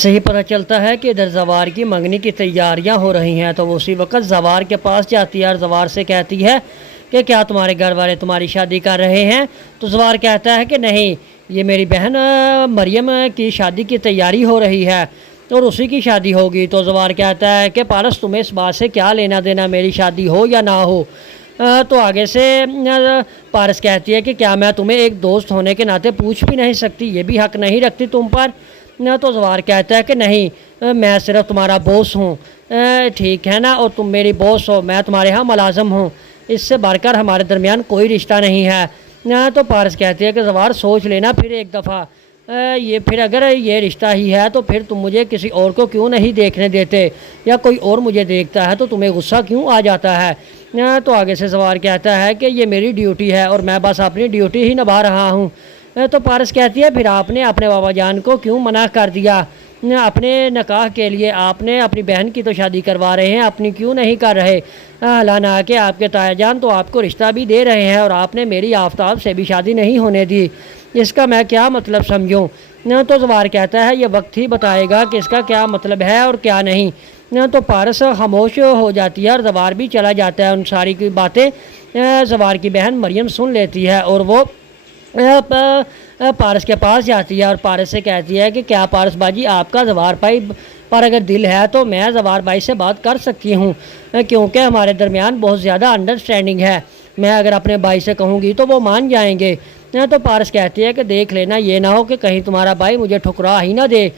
سے ہی پتہ چلتا ہے کہ ادھر زوار کی منگنی کی تیاریاں ہو رہی ہیں، تو وہ اسی وقت زوار کے پاس جاتی ہے اور زوار سے کہتی ہے کہ کیا تمہارے گھر والے تمہاری شادی کر رہے ہیں؟ تو زوار کہتا ہے کہ نہیں، یہ میری بہن مریم کی شادی کی تیاری ہو رہی ہے اور اسی کی شادی ہوگی۔ تو زوار کہتا ہے کہ پارس تمہیں اس بات سے کیا لینا دینا، میری شادی ہو یا نہ ہو؟ تو آگے سے پارس کہتی ہے کہ کیا میں تمہیں ایک دوست ہونے کے ناطے پوچھ بھی نہیں سکتی؟ یہ بھی حق نہیں رکھتی تم پر؟ تو زوار کہتا ہے کہ نہیں، میں صرف تمہارا باس ہوں، ٹھیک ہے نا، اور تم میری باس ہو، میں تمہارے ہاں ملازم ہوں، اس سے بڑھ کر ہمارے درمیان کوئی رشتہ نہیں ہے۔ تو پارس کہتی ہے کہ زوار سوچ لینا پھر ایک دفعہ، یہ پھر اگر یہ رشتہ ہی ہے تو پھر تم مجھے کسی اور کو کیوں نہیں دیکھنے دیتے، یا کوئی اور مجھے دیکھتا ہے تو تمہیں غصہ کیوں آ جاتا ہے؟ تو آگے سے زوار کہتا ہے کہ یہ میری ڈیوٹی ہے اور میں بس اپنی ڈیوٹی ہی نبھا رہا ہوں۔ تو پارس کہتی ہے پھر آپ نے اپنے بابا جان کو کیوں منع کر دیا؟ اپنے نکاح کے لیے آپ نے اپنی بہن کی تو شادی کروا رہے ہیں، اپنی کیوں نہیں کر رہے؟ حالانہ کہ آپ کے تایا جان تو آپ کو رشتہ بھی دے رہے ہیں اور آپ نے میری آفتاب سے بھی شادی نہیں ہونے دی، اس کا میں کیا مطلب سمجھوں؟ تو زوار کہتا ہے یہ وقت ہی بتائے گا کہ اس کا کیا مطلب ہے اور کیا نہیں۔ تو پارس خاموش ہو جاتی ہے اور زوار بھی چلا جاتا ہے۔ ان ساری کی باتیں زوار کی بہن مریم سن لیتی ہے اور وہ پارس کے پاس جاتی ہے اور پارس سے کہتی ہے کہ کیا پارس باجی آپ کا زوار بھائی پر اگر دل ہے تو میں زوار بھائی سے بات کر سکتی ہوں، کیونکہ ہمارے درمیان بہت زیادہ انڈرسٹینڈنگ ہے، میں اگر اپنے بھائی سے کہوں گی تو وہ مان جائیں گے۔ تو پارس کہتی ہے کہ دیکھ لینا یہ نہ ہو کہ کہیں تمہارا بھائی مجھے ٹھکرا ہی نہ دے۔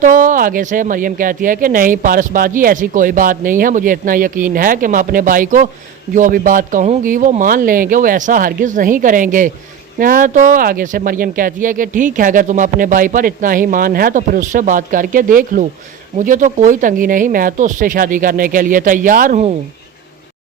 تو آگے سے مریم کہتی ہے کہ نہیں پارس باجی ایسی کوئی بات نہیں ہے، مجھے اتنا یقین ہے کہ میں اپنے بھائی کو جو بھی بات کہوں گی وہ مان لیں گے، وہ ایسا ہرگز نہیں کریں گے۔ تو آگے سے مریم کہتی ہے کہ ٹھیک ہے، اگر تم اپنے بھائی پر اتنا ہی مان ہے تو پھر اس سے بات کر کے دیکھ لو، مجھے تو کوئی تنگی نہیں، میں تو اس سے شادی کرنے کے لیے تیار ہوں۔